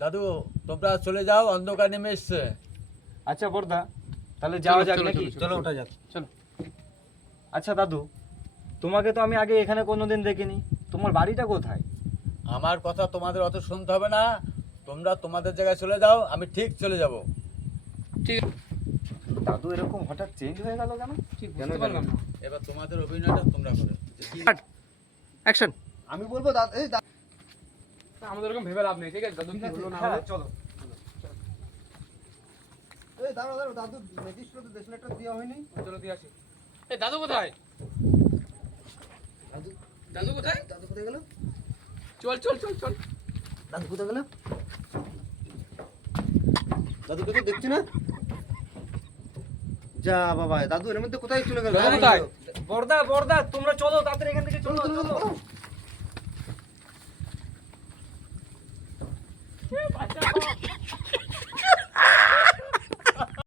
দাদু তোমরা চলে যাও, অন্ধকার নেমে এসছে। আচ্ছা বর্দা, তাহলে যাওয়া যাক নাকি? চলো ওঠা যাক। চলো। আচ্ছা দাদু, তোমাকে তো আমি আগে এখানে কোনোদিন দেখিনি, তোমার বাড়িটা কোথায়? আমার কথা তোমাদের অত শুনতে হবে না, তোমরা তোমাদের জায়গায় চলে যাও, আমি ঠিক চলে যাব। ঠিক দাদু এরকম হঠাৎ চেঞ্জ হয়ে গেল কেন? ঠিক বুঝতে পারলাম না। এবার তোমাদের অভিনয়টা তোমরা করো। অ্যাকশন। আমি বলবো এই আমাদের এরকম ভেবে লাভ নেই, ঠিক আছে? দাদু কি হলো না হলো চলো। এই দাঁড়াও দাদু, ম্যাজিস্ট্রেট দেশ লেটার দেওয়া হয়নি। চলো দিয়ে আসি। এই দাদু কোথায়? দাদু দাদু কোথায়? দাদু কোথায় গেল? চল চল চল চল। দাদু কোথায় গেল? দাদুকে তো দেখছি না। যা বাবা, দাদু এর মধ্যে কোথায় চলে গেল? দাদু কোথায়? বর্দা বর্দা, তোমরা চলো তাড়াতাড়ি এখান থেকে চলো চলো, চলো, চলো। চলো।